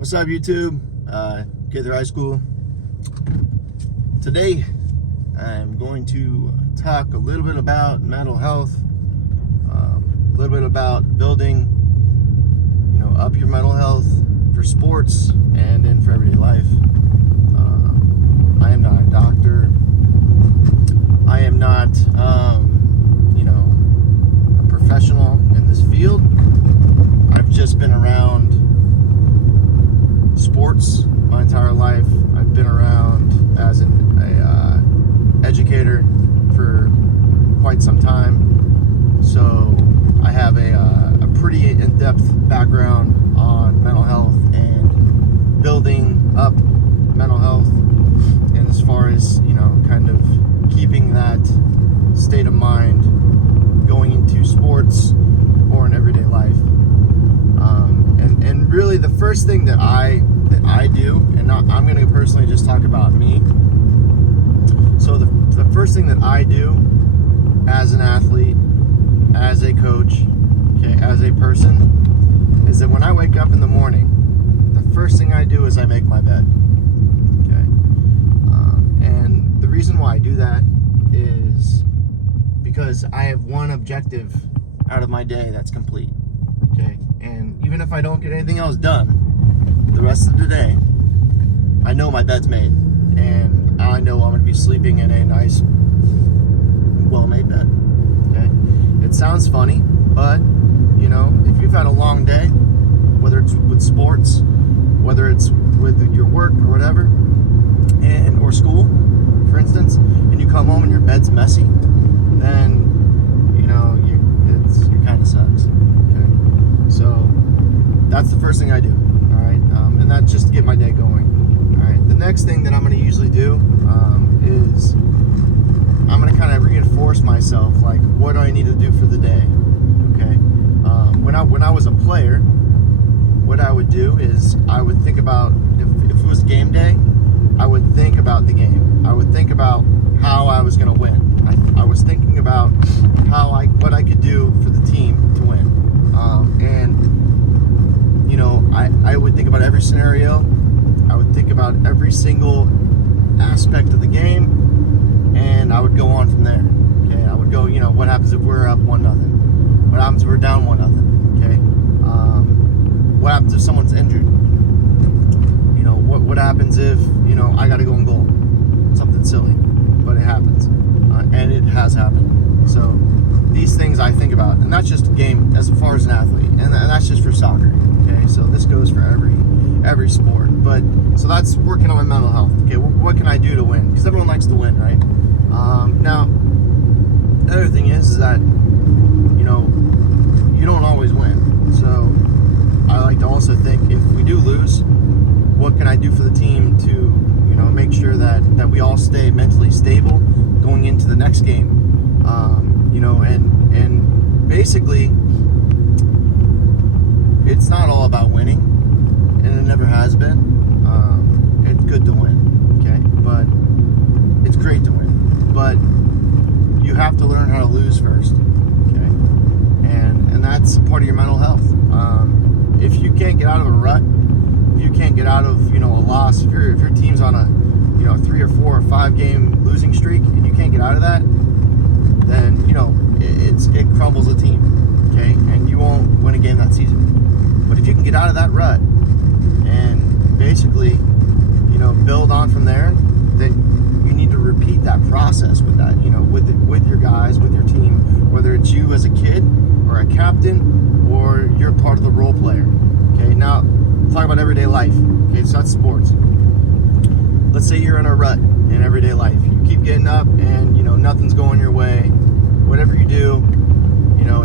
What's up, YouTube? Gaither High School. Today, I'm going to talk a little bit about mental health, a little bit about building, up your mental health for sports and then for everyday life. I am not a doctor. I am not, a professional in this field. I've just been around sports my entire life. I've been around as an educator for quite some time, so I have a pretty in-depth background on mental health and building up mental health, and as far as kind of keeping that state of mind going into sports or in everyday life. And really the first thing that I do, and I'm going to personally just talk about me. So the first thing that I do as an athlete, as a coach, as a person, is that when I wake up in the morning, the first thing I do is I make my bed. And the reason why I do that is because I have one objective out of my day that's complete. And even if I don't get anything else done the rest of the day, I know my bed's made, and I know I'm going to be sleeping in a nice, well-made bed. It sounds funny, but if you've had a long day, whether it's with sports, whether it's with your work or whatever, or school, for instance, and you come home and your bed's messy, then it kind of sucks. So that's the first thing I do. All right, and that's just to get my day going. All right, the next thing that I'm going to usually do is I'm going to kind of reinforce myself, like, what do I need to do for the day? When I was a player, what I would do is I would think about, if it was game day, I would think about the game. I would think about how I was going to win. I was thinking about what I could do for the team to win. I would think about every scenario. I would think about every single aspect of the game, and I would go on from there. I would go, what happens if we're up 1-0? What happens if we're down 1-0? What happens if someone's injured? What happens if, I got to go in goal? Something silly, but it happens, and it has happened. So these things I think about, and that's just a game as far as an athlete, and that's just for soccer. So this goes for every sport. But so that's working on my mental health. What can I do to win? Because everyone likes to win, right? Now the other thing is that you don't always win. So I like to also think, if we do lose, what can I do for the team to make sure that we all stay mentally stable going into the next game? And basically, it's not all about winning, and it never has been. It's good to win, but it's great to win. But you have to learn how to lose first, and that's part of your mental health. If you can't get out of a rut, if you can't get out of a loss, if your team's on a 3 or 4 or 5 game losing streak, and you can't get out of that, then it crumbles a team, and you won't win a game that season. But if you can get out of that rut and basically build on from there, then you need to repeat that process with that, with your guys, with your team, whether it's you as a kid or a captain, or you're part of the role player. Now talk about everyday life. So that's sports. Let's say you're in a rut in everyday life. You keep getting up and nothing's going your way. Whatever you do,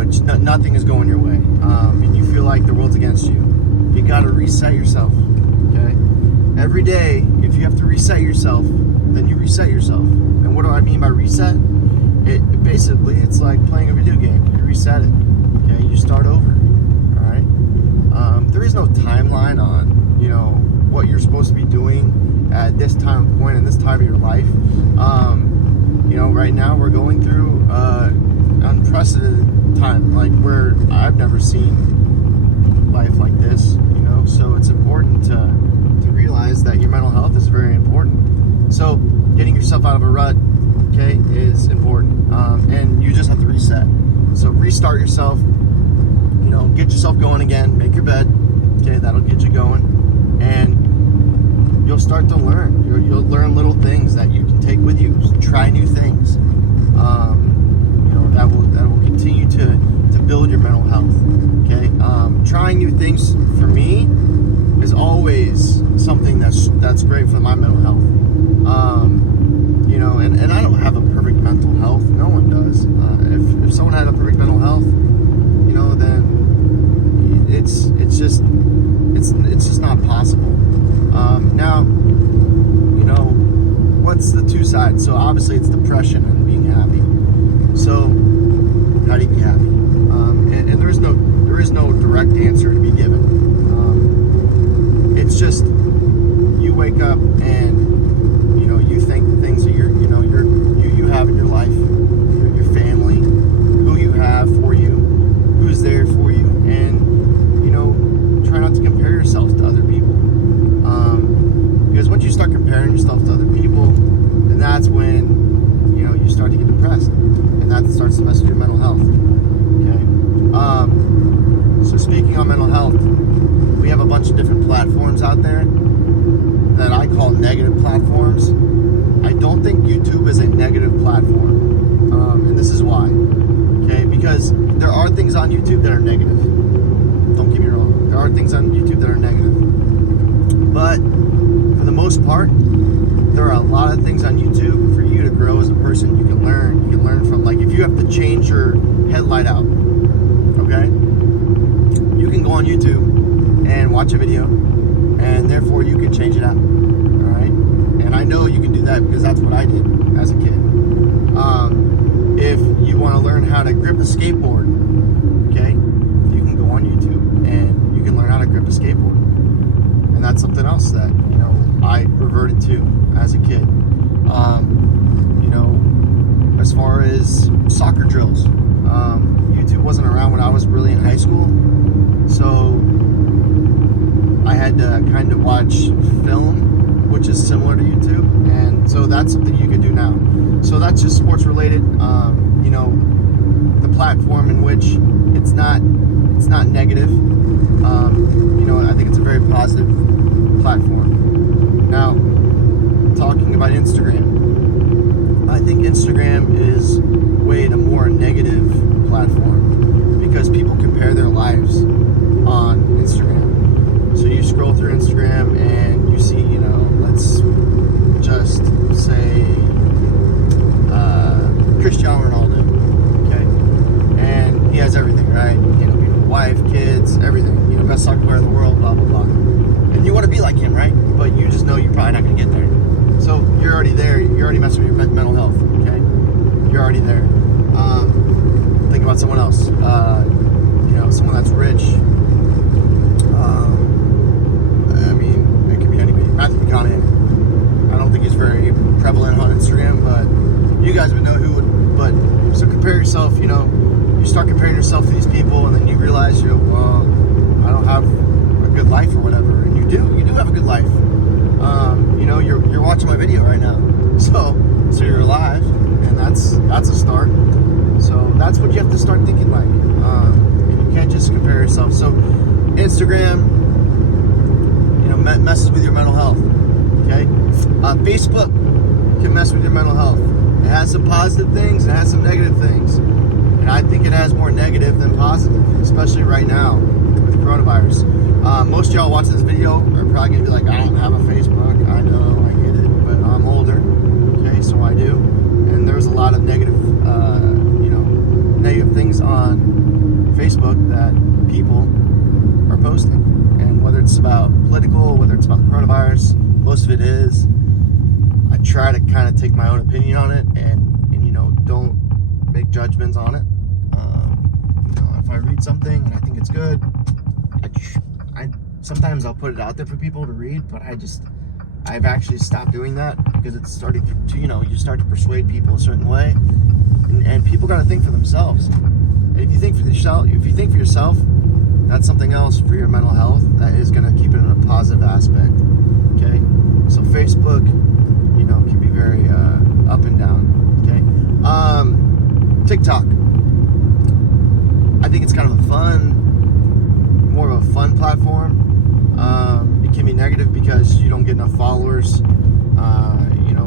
it's nothing is going your way, and you feel like the world's against you. You got to reset yourself. Every day, if you have to reset yourself, then you reset yourself. And what do I mean by reset? It's like playing a video game. You reset it. You start over. All right. There is no timeline on what you're supposed to be doing at this time point in this time of your life. Right now we're going through unprecedented time, like where I've never seen life like this. So it's important to start yourself, get yourself going again, make your bed, okay, that'll get you going, and you'll start to learn. You'll learn little things that you can take with you, try new things, that will continue to build your mental health, okay? Trying new things for me is always something that's great for my mental health. And I don't have a perfect mental health. No one does. If someone had a perfect mental health, then it's just not possible. Now, what's the two sides? So obviously it's depression and being happy. So how do you be happy? And there is no direct answer to be given. It's just you wake up and you think the things that you have in your life, your family, who you have for you, who's there for you, and try not to compare yourself to other people. Because once you start comparing yourself to other people, then that's when you start to get depressed, and that starts to mess with your mental health. Okay. So speaking on mental health, we have a bunch of different platforms out there that I call negative platforms. I don't think YouTube is a negative platform, and this is why. Okay, because there are things on YouTube that are negative. Don't get me wrong. There are things on YouTube that are negative, but for the most part, there are a lot of things on YouTube for you to grow as a person. You can learn. You can learn from, like, if you have to change your headlight out, okay, you can go on YouTube and watch a video, and therefore you can change it out. All right, and I know you can do that because that's what I did as a kid. If you want to learn how to grip a skateboard, okay, you can go on YouTube and you can learn how to grip a skateboard, and that's something else that I reverted to as a kid. As far as soccer drills, YouTube wasn't around when I was really in high school, so I had to kind of watch film, which is similar to YouTube, and so that's something you could do now. So that's just sports related. The platform in which it's not negative. I think it's a very positive platform. Now, talking about Instagram, I think Instagram is way the more negative platform because people compare their lives on Instagram. So you scroll through Instagram and you see, let's just say Cristiano Ronaldo, okay? And he has everything, right? Wife, kids, everything. Best soccer player in the world, blah, blah, blah. And you want to be like him, right? But you just know you're probably not going to get there. So you're already there. You're already messing with your mental health, okay? You're already there. Think about someone else. Someone that's rich. It could be anybody. Matthew McConaughey. I don't think he's very prevalent on Instagram, but you guys would know who would. But so compare yourself. You start comparing yourself to these people, and then you realize I don't have a good life or whatever. And you do have a good life. You're watching my video right now, so you're alive, and that's a start. So that's what you have to start thinking like. And you can't just compare yourself. So Instagram, messes with your mental health. Okay, Facebook can mess with your mental health. It has some positive things, and it has some negative things, and I think it has more negative than positive, especially right now with coronavirus. Most of y'all watching this video are probably gonna be like, I don't have a Facebook. I know, I get it, but I'm older. Okay, so I do, and there's a lot of negative things on Facebook that people are posting, and whether it's about political, whether it's about the coronavirus, most of it is. I try to kind of take my own opinion on it, and don't make judgments on it. If I read something and I think it's good, I sometimes I'll put it out there for people to read, but I've actually stopped doing that because it's starting to, you start to persuade people a certain way, and people got to think for themselves. And if you think for yourself, that's something else for your mental health that is going to keep it in a positive aspect. Okay, so Facebook, can be very up and down. Okay, TikTok. more of a fun platform. It can be negative because you don't get enough followers.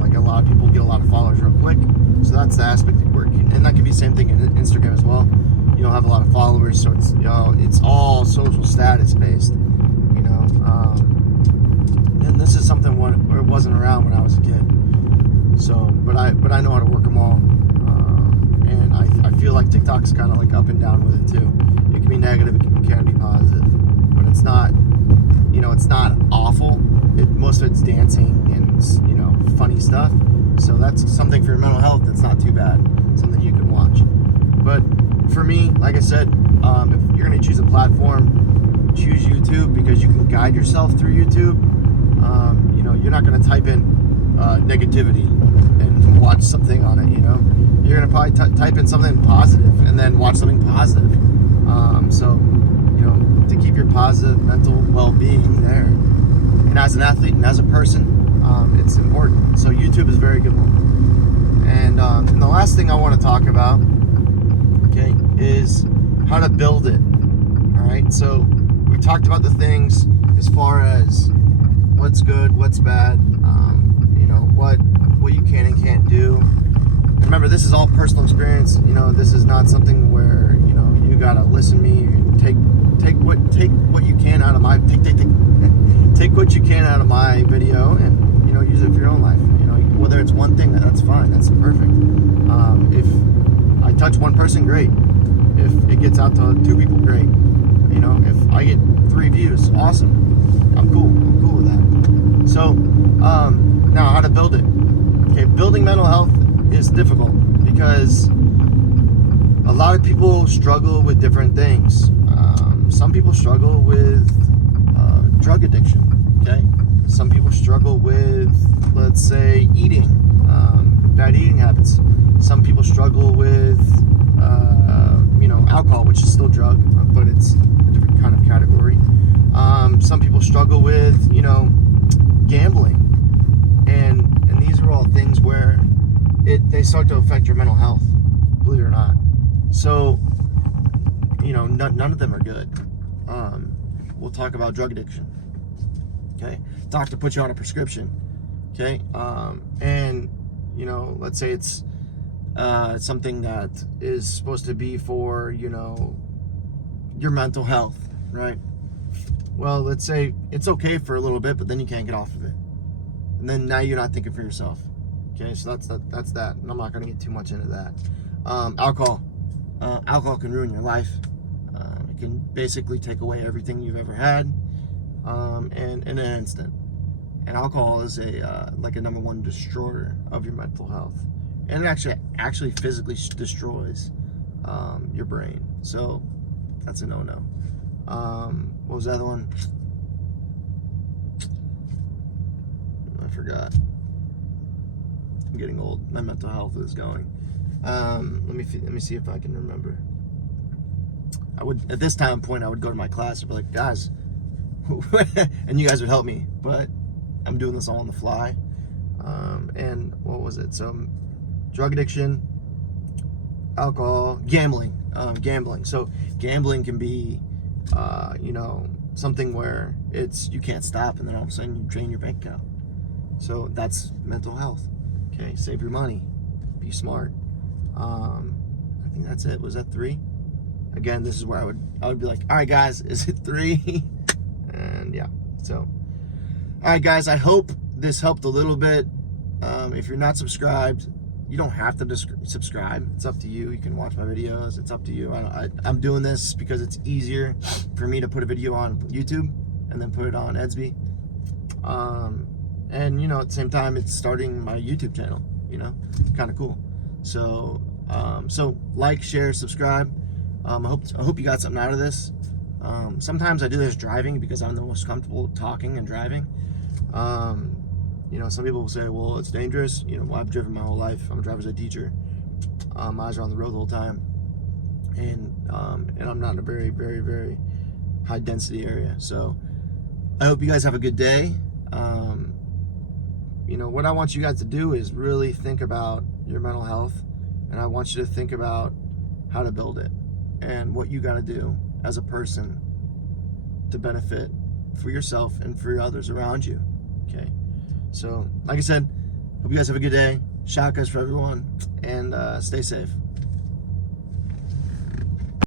Like a lot of people get a lot of followers real quick. So that's the aspect of working, and that could be the same thing in Instagram as well. You don't have a lot of followers, so it's all social status based. And this is something where it wasn't around when I was a kid. So, but I know how to work them all, and I feel like TikTok's kind of like up and down with it too. It can be negative, it can be positive, but it's not, it's not awful. Most of it's dancing and funny stuff. So that's something for your mental health that's not too bad. Something you can watch. But for me, like I said, if you're gonna choose a platform, choose YouTube because you can guide yourself through YouTube. You're not gonna type in negativity and watch something on it. You're gonna probably type in something positive and then watch something positive. To keep your positive mental well-being there, and as an athlete and as a person, it's important. So YouTube is a very good one. And the last thing I want to talk about, okay, is how to build it. All right. So we talked about the things as far as what's good, what's bad, what you can and can't do. Remember, this is all personal experience. This is not something where you gotta listen to me and take what you can out of my take what you can out of my video and use it for your own life. Whether it's one thing, that's fine. That's perfect. If I touch one person, great. If it gets out to 2 people, great. If I get 3 views, awesome. I'm cool with that. So now how to build it. Okay, building mental health is difficult because a lot of people struggle with different things. Some people struggle with drug addiction. Okay, some people struggle with, let's say, eating, bad eating habits. Some people struggle with alcohol, which is still drug, but it's a different kind of category. Some people struggle with gambling, and these are all things where they start to affect your mental health, believe it or not. So none of them are good. We'll talk about drug addiction. Okay, doctor puts you on a prescription. Okay, and let's say it's something that is supposed to be for your mental health, right? Well, let's say it's okay for a little bit, but then you can't get off of it, and then now you're not thinking for yourself. Okay, so that's that, and I'm not going to get too much into that. Alcohol can ruin your life. It can basically take away everything you've ever had, and in an instant. And alcohol is like a number one destroyer of your mental health, and it actually physically destroys your brain. So that's a no-no. What was the other one? I forgot. I'm getting old. My mental health is going. Let me see if I can remember. At this time point, I would go to my class and be like, guys, and you guys would help me, but I'm doing this all on the fly. And what was it? So drug addiction, alcohol, gambling. So gambling can be, something where you can't stop, and then all of a sudden you drain your bank account. So that's mental health. Okay, save your money, be smart. I think that's it. Was that 3? Again, this is where I would be like, all right, guys, is it 3? And yeah, so all right, guys, I hope this helped a little bit. If you're not subscribed, you don't have to subscribe. It's up to you. You can watch my videos. It's up to you. I'm doing this because it's easier for me to put a video on YouTube and then put it on Edsby. And at the same time, it's starting my YouTube channel. Kind of cool. So like, share, subscribe. I hope you got something out of this. Sometimes I do this driving because I'm the most comfortable talking and driving. Some people will say, well, it's dangerous. Well, I've driven my whole life. I'm a driver's ed teacher. I was on the road the whole time. And I'm not in a very, very, very high density area. So I hope you guys have a good day. What I want you guys to do is really think about your mental health. And I want you to think about how to build it and what you got to do as a person to benefit for yourself and for others around you. Okay, so like I said, hope you guys have a good day. Shakas for everyone, and stay safe.